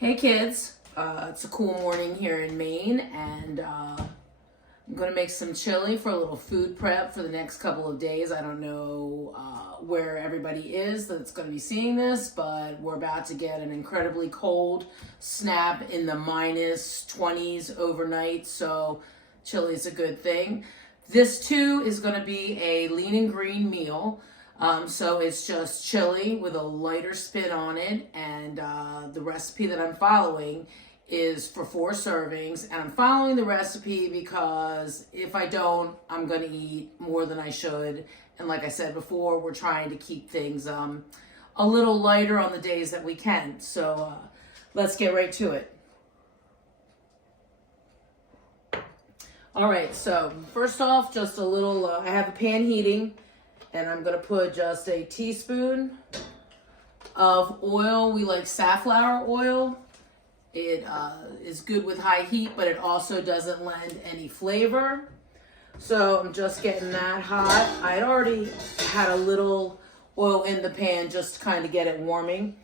Hey kids, it's a cool morning here in Maine, and I'm gonna make some chili for a little food prep for the next couple of days. I don't know where everybody is that's gonna be seeing this, but we're about to get an incredibly cold snap in the minus 20s overnight, so chili is a good thing. This too is gonna be a lean and green meal. So it's just chili with a lighter spin on it, and the recipe that I'm following is for 4 servings, and I'm following the recipe because if I don't, I'm going to eat more than I should, and like I said before, we're trying to keep things a little lighter on the days that we can, so let's get right to it. All right, so first off, just a little, I have a pan heating, and I'm gonna put just a teaspoon of oil. We like safflower oil. It is good with high heat, but it also doesn't lend any flavor. So I'm just getting that hot. I had already had a little oil in the pan just to kind of get it warming.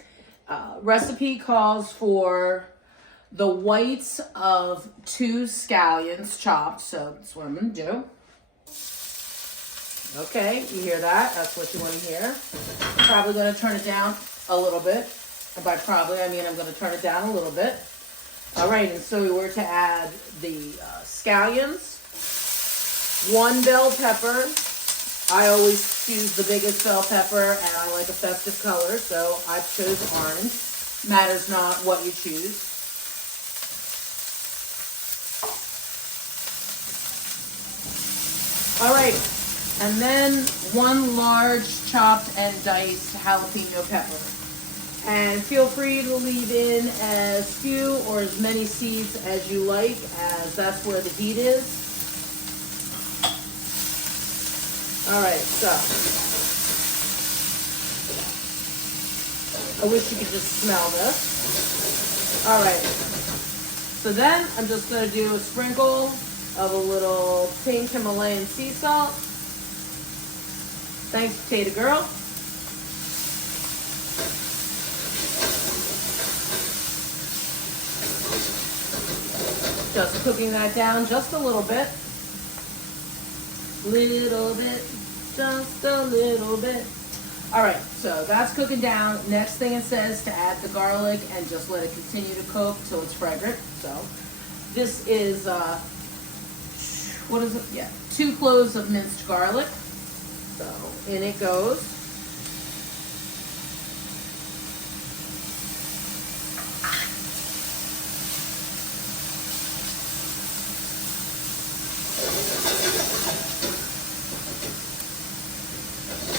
Recipe calls for the whites of 2 scallions chopped, so that's what I'm gonna do. Okay, you hear that? That's what you want to hear. I'm probably going to turn it down a little bit. And by probably, I mean I'm going to turn it down a little bit. All right, and so we were to add the scallions, 1 bell pepper. I always choose the biggest bell pepper, and I like a festive color, so I chose orange. Matters not what you choose. All right. And then 1 large chopped and diced jalapeno pepper. And feel free to leave in as few or as many seeds as you like, as that's where the heat is. All right, so I wish you could just smell this. All right, so then I'm just going to do a sprinkle of a little pink Himalayan sea salt. Thanks, Potato Girl. Just cooking that down just a little bit. Just a little bit. All right, so that's cooking down. Next thing it says to add the garlic and just let it continue to cook till it's fragrant. So this is, what is it? Yeah, 2 cloves of minced garlic. So in it goes.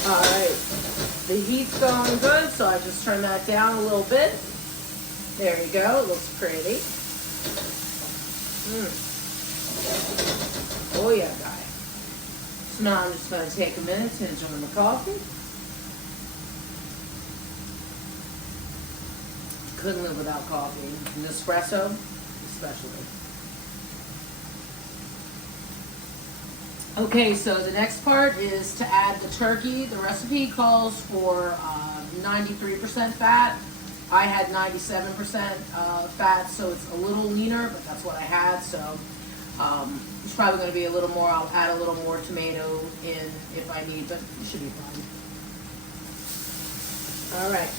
All right, the heat's going good, so I just turn that down a little bit. There you go, it looks pretty. Oh yeah, guys. So now I'm just going to take a minute to enjoy my coffee. Couldn't live without coffee. Nespresso, especially. Okay, so the next part is to add the turkey. The recipe calls for 93% fat. I had 97% fat, so it's a little leaner, but that's what I had, so it's probably going to be a little more. I'll add a little more tomato in if I need, but it should be fine. All right.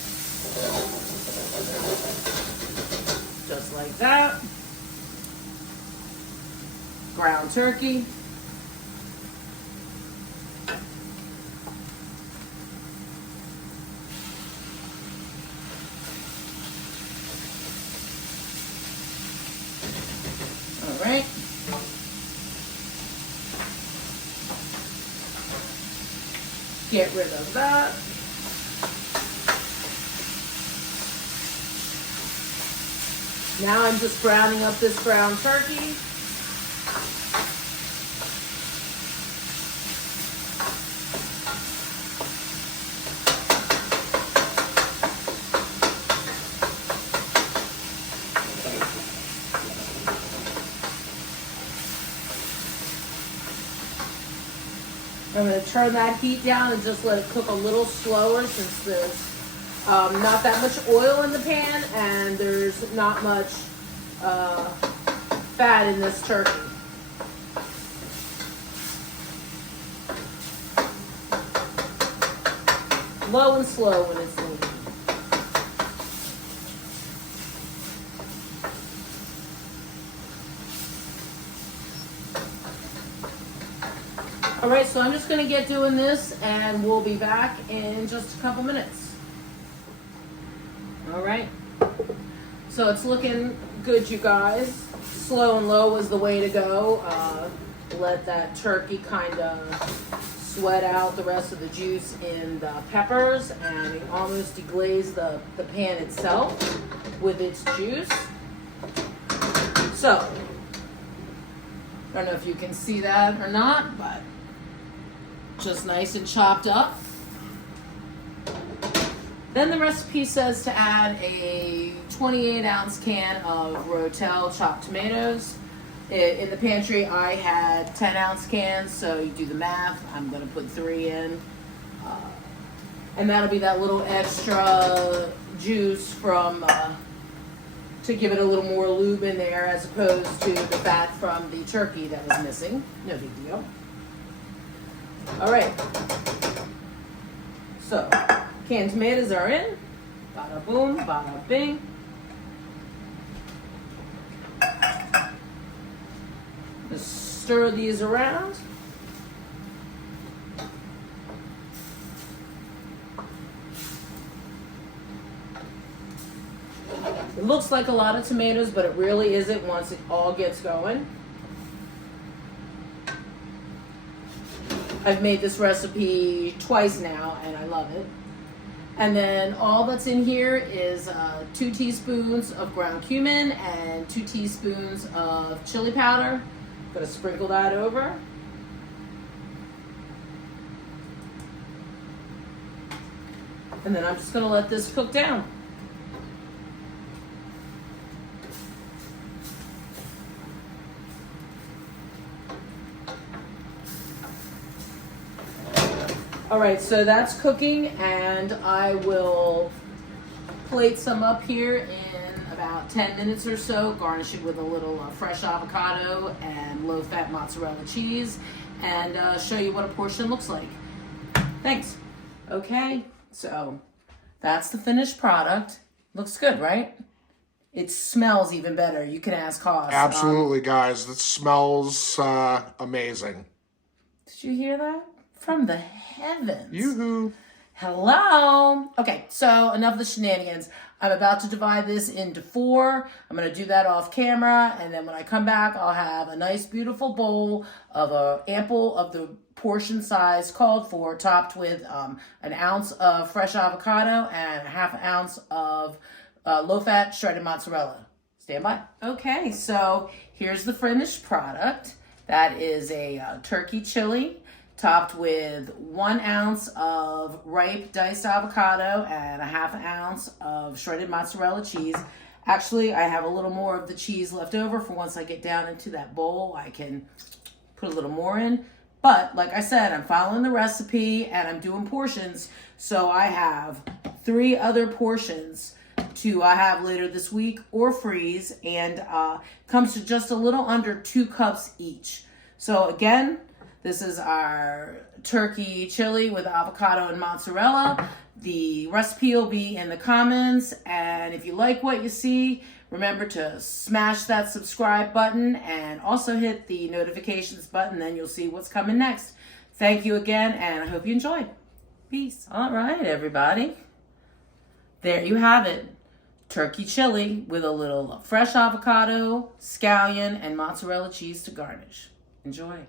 Just like that. Ground turkey. All right. Get rid of that. Now I'm just browning up this ground turkey. I'm going to turn that heat down and just let it cook a little slower since this Not that much oil in the pan, and there's not much fat in this turkey. Low and slow when it's lean. All right, so I'm just gonna get doing this and we'll be back in just a couple minutes. All right, so it's looking good, you guys. Slow and low is the way to go. Let that turkey kind of sweat out the rest of the juice in the peppers, and you almost deglaze the pan itself with its juice. So, I don't know if you can see that or not, but just nice and chopped up. Then the recipe says to add a 28-ounce can of Rotel chopped tomatoes. In the pantry, I had 10-ounce cans, so you do the math. I'm going to put 3 in. And that'll be that little extra juice from to give it a little more lube in there, as opposed to the fat from the turkey that was missing. No big deal. All right. So, canned tomatoes are in. Bada boom, bada bing. Just stir these around. It looks like a lot of tomatoes, but it really isn't once it all gets going. I've made this recipe twice now and I love it. And then all that's in here is 2 teaspoons of ground cumin and 2 teaspoons of chili powder. I'm gonna sprinkle that over. And then I'm just gonna let this cook down. All right, so that's cooking, and I will plate some up here in about 10 minutes or so, garnish it with a little fresh avocado and low-fat mozzarella cheese, and show you what a portion looks like. Thanks. Okay, so that's the finished product. Looks good, right? It smells even better. You can ask Haas. Absolutely, guys. It smells amazing. Did you hear that? From the heavens. Yoo-hoo. Hello. Okay, so enough of the shenanigans. I'm about to divide this into 4. I'm going to do that off camera, and then when I come back, I'll have a nice, beautiful bowl of ample of the portion size called for, topped with an ounce of fresh avocado and a ½ ounce of low-fat shredded mozzarella. Stand by. Okay, so here's the finished product. That is a turkey chili, topped with 1 ounce of ripe diced avocado and a ½ ounce of shredded mozzarella cheese. Actually, I have a little more of the cheese left over for once I get down into that bowl. I can put a little more in. But like I said, I'm following the recipe and I'm doing portions. So I have 3 other portions to have later this week or freeze, and comes to just a little under 2 cups each. So again, this is our turkey chili with avocado and mozzarella. The recipe will be in the comments. And if you like what you see, remember to smash that subscribe button and also hit the notifications button. Then you'll see what's coming next. Thank you again, and I hope you enjoyed. Peace. All right, everybody. There you have it. Turkey chili with a little fresh avocado, scallion, and mozzarella cheese to garnish. Enjoy.